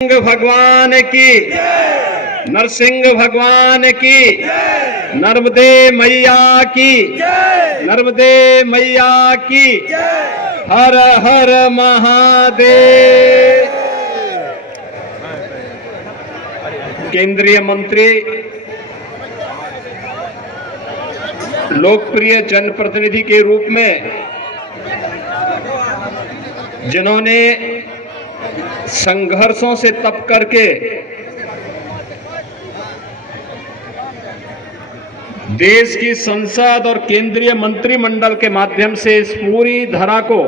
सिंह भगवान की, नरसिंह भगवान की, नर्मदे मैया की, नर्मदे मैया की, हर हर महादेव। केंद्रीय मंत्री, लोकप्रिय जनप्रतिनिधि के रूप में जिन्होंने संघर्षों से तप करके देश की संसद और केंद्रीय मंत्रिमंडल के माध्यम से इस पूरी धरा को,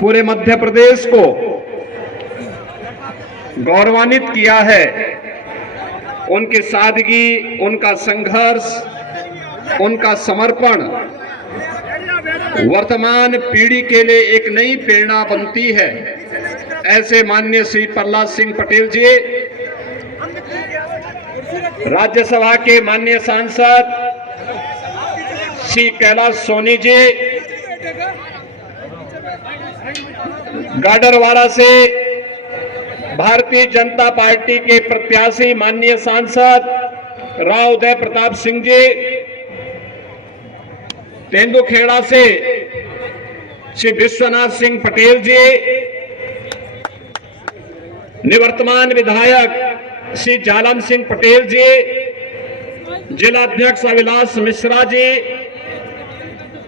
पूरे मध्य प्रदेश को गौरवान्वित किया है, उनकी सादगी, उनका संघर्ष, उनका समर्पण वर्तमान पीढ़ी के लिए एक नई प्रेरणा बनती है। ऐसे माननीय श्री प्रहलाद सिंह पटेल जी, राज्यसभा के माननीय सांसद श्री कैलाश सोनी जी, गाडरवाड़ा से भारतीय जनता पार्टी के प्रत्याशी माननीय सांसद राव उदय प्रताप सिंह जी, तेंदुखेड़ा से श्री विश्वनाथ सिंह पटेल जी, निवर्तमान विधायक श्री जालन सिंह पटेल जी, जिलाध्यक्ष अविलाश मिश्रा जी,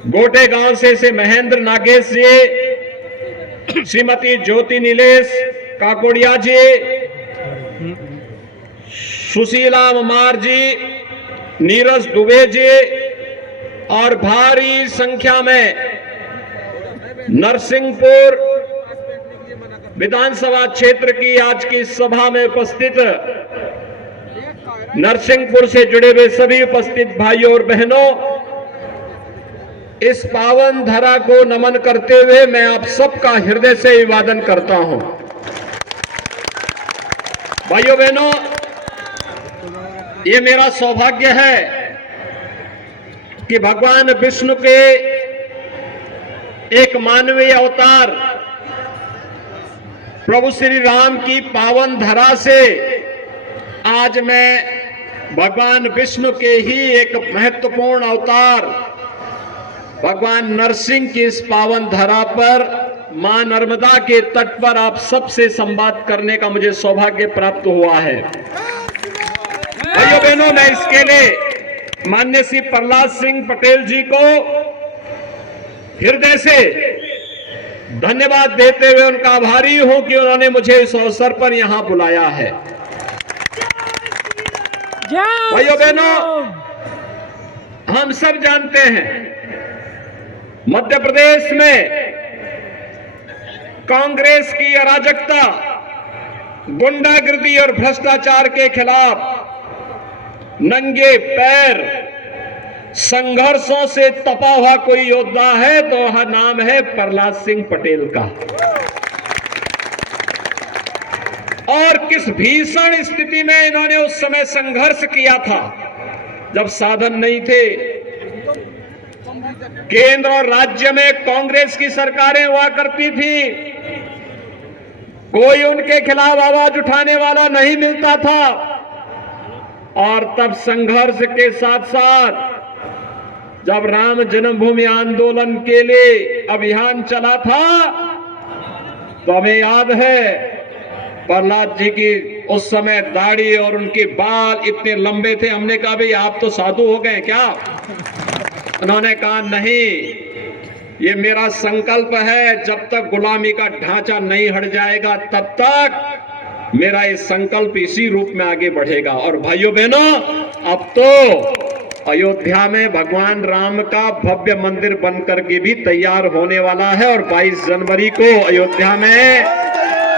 गोटे गांव से श्री महेंद्र नागेश जी, श्रीमती ज्योति नीलेश काकोड़िया जी, सुशीला ममार जी, नीरज दुबे जी और भारी संख्या में नरसिंहपुर विधानसभा क्षेत्र की आज की सभा में उपस्थित नरसिंहपुर से जुड़े हुए सभी उपस्थित भाइयों और बहनों, इस पावन धरा को नमन करते हुए मैं आप सबका हृदय से अभिवादन करता हूं। भाइयों बहनों, ये मेरा सौभाग्य है कि भगवान विष्णु के एक मानवीय अवतार प्रभु श्री राम की पावन धरा से आज मैं भगवान विष्णु के ही एक महत्वपूर्ण अवतार भगवान नरसिंह की इस पावन धरा पर मां नर्मदा के तट पर आप सबसे संवाद करने का मुझे सौभाग्य प्राप्त हुआ है। भाइयों बहनों, मैं इसके लिए माननीय श्री प्रहलाद सिंह पटेल जी को हृदय से धन्यवाद देते हुए उनका आभारी हूं कि उन्होंने मुझे इस अवसर पर यहां बुलाया है। भाइयों बहनों, हम सब जानते हैं मध्य प्रदेश में कांग्रेस की अराजकता, गुंडागिर्दी और भ्रष्टाचार के खिलाफ नंगे पैर संघर्षों से तपा हुआ कोई योद्धा है तो वह नाम है प्रहलाद सिंह पटेल का। और किस भीषण स्थिति में इन्होंने उस समय संघर्ष किया था जब साधन नहीं थे। केंद्र और राज्य में कांग्रेस की सरकारें हुआ करती थी, कोई उनके खिलाफ आवाज उठाने वाला नहीं मिलता था। और तब संघर्ष के साथ साथ जब राम जन्मभूमि आंदोलन के लिए अभियान चला था तो हमें याद है प्रहलाद जी की उस समय दाढ़ी और उनके बाल इतने लंबे थे। हमने कहा भाई आप तो साधु हो गए क्या? उन्होंने कहा नहीं, ये मेरा संकल्प है, जब तक गुलामी का ढांचा नहीं हट जाएगा तब तक मेरा ये संकल्प इसी रूप में आगे बढ़ेगा। और भाइयों बहनों, अब तो अयोध्या में भगवान राम का भव्य मंदिर बनकर के भी तैयार होने वाला है और 22 जनवरी को अयोध्या में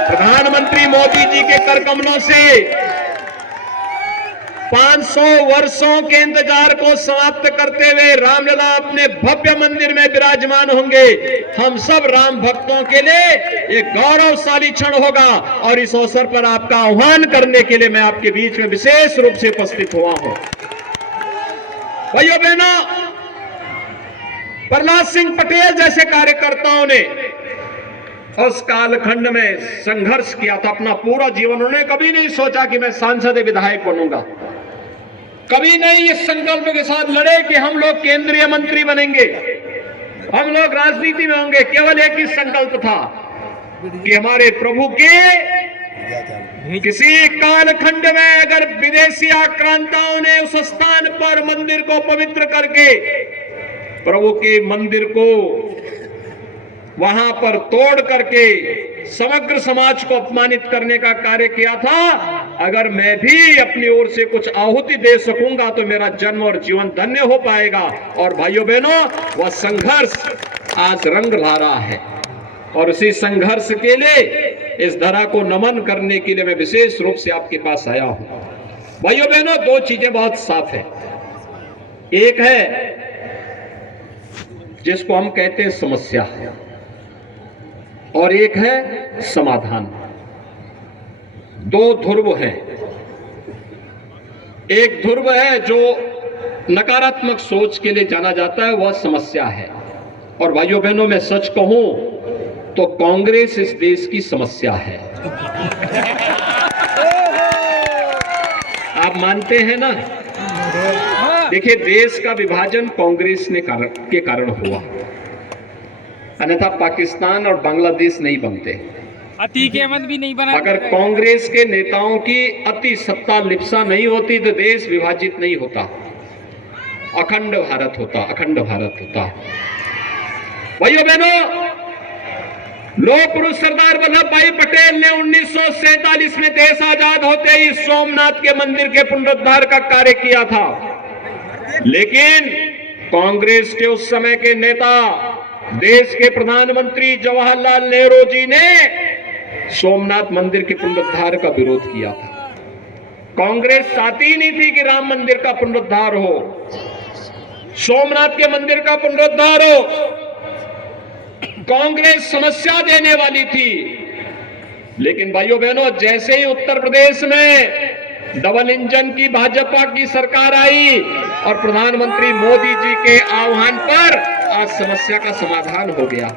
प्रधानमंत्री मोदी जी के कर कमलों से 500 वर्षों के इंतजार को समाप्त करते हुए रामलला अपने भव्य मंदिर में विराजमान होंगे। हम सब राम भक्तों के लिए एक गौरवशाली क्षण होगा और इस अवसर पर आपका आह्वान करने के लिए मैं आपके बीच में विशेष रूप से उपस्थित हुआ हूं। भाइयों बहनों, प्रहलाद सिंह पटेल जैसे कार्यकर्ताओं ने उस कालखंड में संघर्ष किया था अपना पूरा जीवन। उन्होंने कभी नहीं सोचा कि मैं सांसद विधायक बनूंगा, कभी नहीं इस संकल्प के साथ लड़े कि हम लोग केंद्रीय मंत्री बनेंगे, हम लोग राजनीति में होंगे। केवल एक ही संकल्प था कि हमारे प्रभु के किसी कालखंड में अगर विदेशी आक्रांताओं ने उस स्थान पर मंदिर को पवित्र करके प्रभु के मंदिर को वहां पर तोड़ करके समग्र समाज को अपमानित करने का कार्य किया था, अगर मैं भी अपनी ओर से कुछ आहुति दे सकूंगा तो मेरा जन्म और जीवन धन्य हो पाएगा। और भाइयों बहनों, वह संघर्ष आज रंग ला रहा है और उसी संघर्ष के लिए इस धरा को नमन करने के लिए मैं विशेष रूप से आपके पास आया हूं। भाइयों बहनों, दो चीजें बहुत साफ है। एक है जिसको हम कहते हैं समस्या, और एक है समाधान। दो ध्रुव हैं। एक ध्रुव है जो नकारात्मक सोच के लिए जाना जाता है, वह समस्या है। और भाइयों बहनों, मैं सच कहूं तो कांग्रेस इस देश की समस्या है। आप मानते हैं ना? देखिए, देश का विभाजन कांग्रेस ने के कारण हुआ, अन्यथा पाकिस्तान और बांग्लादेश नहीं बनते। अतीक अहमद भी नहीं बना। अगर कांग्रेस के नेताओं की अति सत्ता लिप्सा नहीं होती तो देश विभाजित नहीं होता, अखंड भारत होता, अखंड भारत होता। भाइयों बहनों, लोह पुरुष सरदार वल्लभ भाई पटेल ने 1947 में देश आजाद होते ही सोमनाथ के मंदिर के पुनरुद्धार का कार्य किया था, लेकिन कांग्रेस के उस समय के नेता, देश के प्रधानमंत्री जवाहरलाल नेहरू जी ने सोमनाथ मंदिर के पुनरुद्धार का विरोध किया था। कांग्रेस चाहती ही नहीं थी कि राम मंदिर का पुनरुद्धार हो, सोमनाथ के मंदिर का पुनरुद्धार हो। कांग्रेस समस्या देने वाली थी। लेकिन भाइयों बहनों, जैसे ही उत्तर प्रदेश में डबल इंजन की भाजपा की सरकार आई और प्रधानमंत्री मोदी जी के आह्वान पर आज समस्या का समाधान हो गया।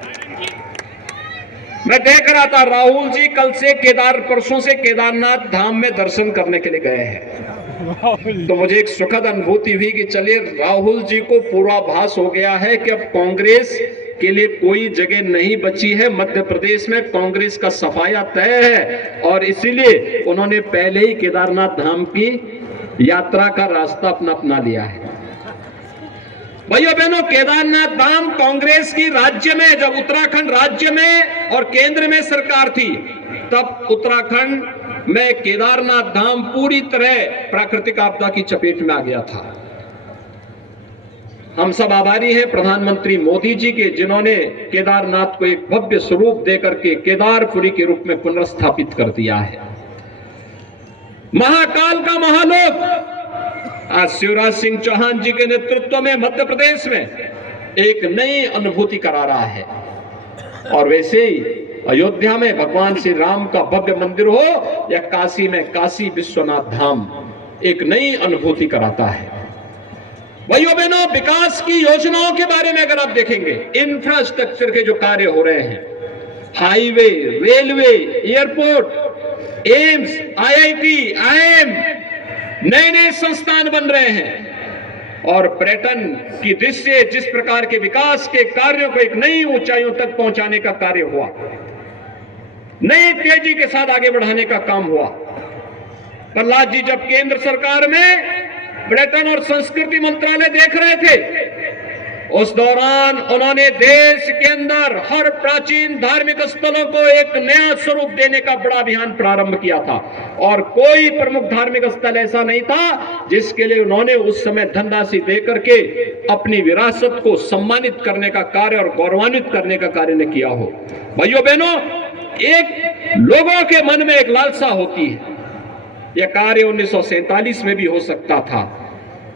मैं देख रहा था, राहुल जी कल से परसों से केदारनाथ धाम में दर्शन करने के लिए गए हैं, तो मुझे एक सुखद अनुभूति हुई कि चलिए, राहुल जी को पूर्वाभास हो गया है कि अब कांग्रेस के लिए कोई जगह नहीं बची है। मध्य प्रदेश में कांग्रेस का सफाया तय है और इसीलिए उन्होंने पहले ही केदारनाथ धाम की यात्रा का रास्ता अपना लिया है। भाइयों बहनों, केदारनाथ धाम कांग्रेस की राज्य में, जब उत्तराखंड राज्य में और केंद्र में सरकार थी, तब उत्तराखंड में केदारनाथ धाम पूरी तरह प्राकृतिक आपदा की चपेट में आ गया था। हम सब आभारी हैं प्रधानमंत्री मोदी जी के, जिन्होंने केदारनाथ को एक भव्य स्वरूप देकर के केदारपुरी के रूप में पुनर्स्थापित कर दिया है। महाकाल का महालोक आज शिवराज सिंह चौहान जी के नेतृत्व में मध्य प्रदेश में एक नई अनुभूति करा रहा है। और वैसे ही अयोध्या में भगवान श्री राम का भव्य मंदिर हो या काशी में काशी विश्वनाथ धाम एक नई अनुभूति कराता है। भाइयों बहनों, विकास की योजनाओं के बारे में अगर आप देखेंगे, इंफ्रास्ट्रक्चर के जो कार्य हो रहे हैं, highway, railway, airport, AIIMS, IIT, IIM, नए संस्थान बन रहे हैं और पर्यटन की दृष्टि से जिस प्रकार के विकास के कार्यों को एक नई ऊंचाइयों तक पहुंचाने का कार्य हुआ, नई तेजी के साथ आगे बढ़ाने का काम हुआ। प्रहलाद जी जब केंद्र सरकार में पर्यटन और संस्कृति मंत्रालय देख रहे थे, उस दौरान उन्होंने देश के अंदर हर प्राचीन धार्मिक स्थलों को एक नया स्वरूप देने का बड़ा अभियान प्रारंभ किया था और कोई प्रमुख धार्मिक स्थल ऐसा नहीं था जिसके लिए उन्होंने उस समय धनराशि देकर के अपनी विरासत को सम्मानित करने का कार्य और गौरवान्वित करने का कार्य ने किया हो। भाइयों बहनों, एक लोगों के मन में एक लालसा होती है, यह कार्य 1947 में भी हो सकता था,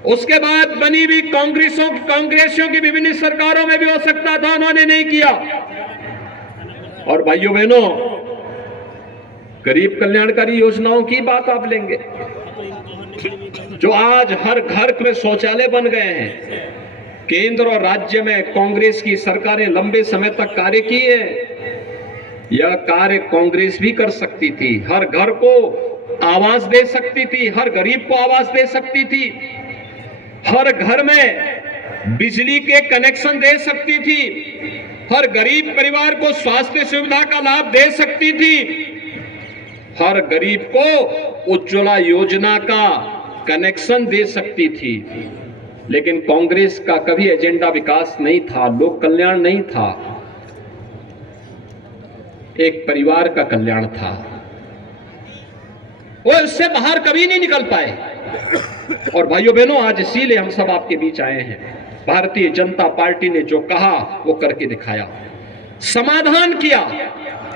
उसके बाद बनी हुई कांग्रेसियों की विभिन्न सरकारों में भी हो सकता था, उन्होंने नहीं किया। और भाइयों बहनों, गरीब कल्याणकारी योजनाओं की बात आप लेंगे, जो आज हर घर में शौचालय बन गए हैं, केंद्र और राज्य में कांग्रेस की सरकारें लंबे समय तक कार्य किए हैं। यह कार्य कांग्रेस भी कर सकती थी। हर घर को आवास दे सकती थी, हर गरीब को आवास दे सकती थी, हर घर में बिजली के कनेक्शन दे सकती थी, हर गरीब परिवार को स्वास्थ्य सुविधा का लाभ दे सकती थी, हर गरीब को उज्ज्वला योजना का कनेक्शन दे सकती थी। लेकिन कांग्रेस का कभी एजेंडा विकास नहीं था, लोक कल्याण नहीं था, एक परिवार का कल्याण था। वो इससे बाहर कभी नहीं निकल पाए। और भाइयों बहनों, आज इसीलिए हम सब आपके बीच आए हैं। भारतीय जनता पार्टी ने जो कहा वो करके दिखाया, समाधान किया,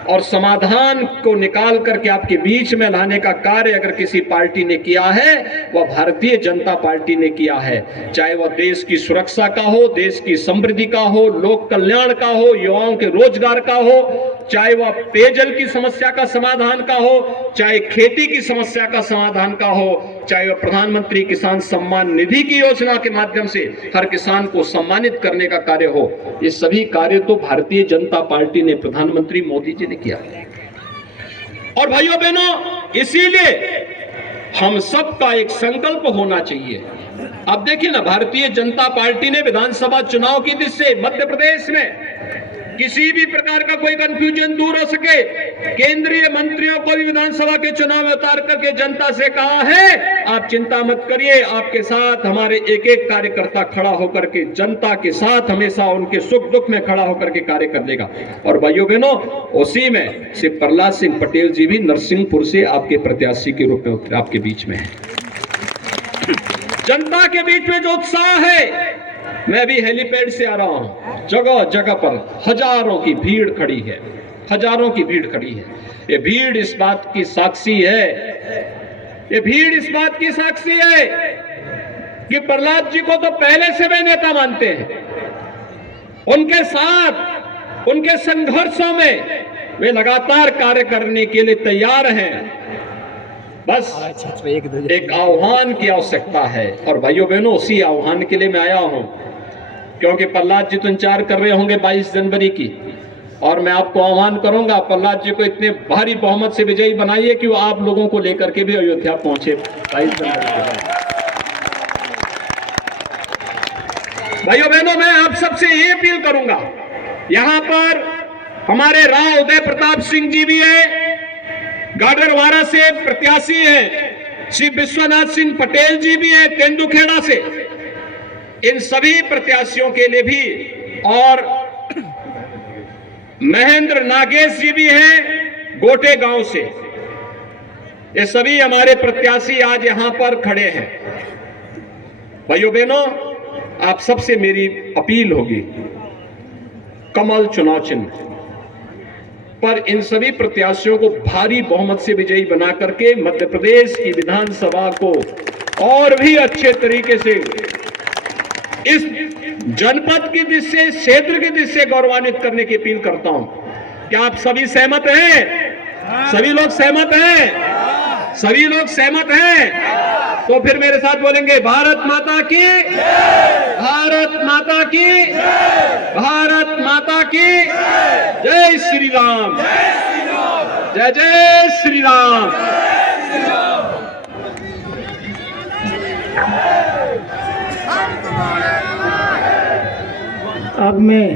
और समाधान को निकाल करके आपके बीच में लाने का कार्य अगर किसी पार्टी ने किया है, वह भारतीय जनता पार्टी ने किया है। चाहे वह देश की सुरक्षा का हो, देश की समृद्धि का हो, लोक कल्याण का हो, युवाओं के रोजगार का हो, चाहे वह पेयजल की समस्या का समाधान का हो, चाहे खेती की समस्या का समाधान का हो, चाहे वह प्रधानमंत्री किसान सम्मान निधि की योजना के माध्यम से हर किसान को सम्मानित करने का कार्य हो। ये सभी कार्य तो भारतीय जनता पार्टी ने, प्रधानमंत्री मोदी जी ने किया। और भाइयों बहनों, इसीलिए हम सबका एक संकल्प होना चाहिए। अब देखिए ना, भारतीय जनता पार्टी ने विधानसभा चुनाव की दिशा से मध्य प्रदेश में किसी भी प्रकार का कोई कंफ्यूजन दूर हो सके, केंद्रीय मंत्रियों को भी विधानसभा के चुनाव में उतार करके जनता से कहा है, आप चिंता मत करिए, आपके साथ हमारे एक एक कार्यकर्ता खड़ा होकर के जनता के साथ हमेशा उनके सुख दुख में खड़ा होकर के कार्य कर देगा। और भाइयों बहनों, उसी में से प्रहलाद सिंह पटेल जी भी नरसिंहपुर से आपके प्रत्याशी के रूप में आपके बीच में है। जनता के बीच में जो उत्साह है, मैं भी हेलीपैड से आ रहा हूं, जगह जगह पर हजारों की भीड़ खड़ी है, हजारों की भीड़ खड़ी है। ये भीड़ इस बात की साक्षी है, ये भीड़ इस बात की साक्षी है कि प्रहलाद जी को तो पहले से वे नेता मानते हैं। उनके साथ, उनके संघर्षों में वे लगातार कार्य करने के लिए तैयार हैं। बस एक आह्वान की आवश्यकता है। और भाइयों बहनों, उसी आह्वान के लिए मैं आया हूं, क्योंकि प्रहलाद जी तो इंतजार कर रहे होंगे 22 जनवरी की, और मैं आपको आह्वान करूंगा, प्रहलाद जी को इतने भारी बहुमत से विजयी बनाइए कि वो आप लोगों को लेकर के भी अयोध्या पहुंचे 22 जनवरी के बाद। भाइयों बहनों, मैं आप सबसे ये अपील करूंगा, यहां पर हमारे राव उदय प्रताप सिंह जी भी है, गाडरवारा से प्रत्याशी है, श्री विश्वनाथ सिंह पटेल जी भी है तेंदुखेड़ा से, इन सभी प्रत्याशियों के लिए भी, और महेंद्र नागेश जी भी हैं गोटे गांव से। ये सभी हमारे प्रत्याशी आज यहां पर खड़े हैं। भाइयों बहनों, आप सबसे मेरी अपील होगी, कमल चुनाव चिन्ह पर इन सभी प्रत्याशियों को भारी बहुमत से विजयी बना करके मध्य प्रदेश की विधानसभा को और भी अच्छे तरीके से इस जनपद की दिशा से, क्षेत्र की दिशा से गौरवान्वित करने की अपील करता हूं। क्या आप सभी सहमत हैं? सभी लोग सहमत हैं? सभी लोग सहमत हैं? तो फिर मेरे साथ बोलेंगे, भारत माता की, भारत माता की, भारत माता की जय श्री राम, जय जय श्री राम। अब मैं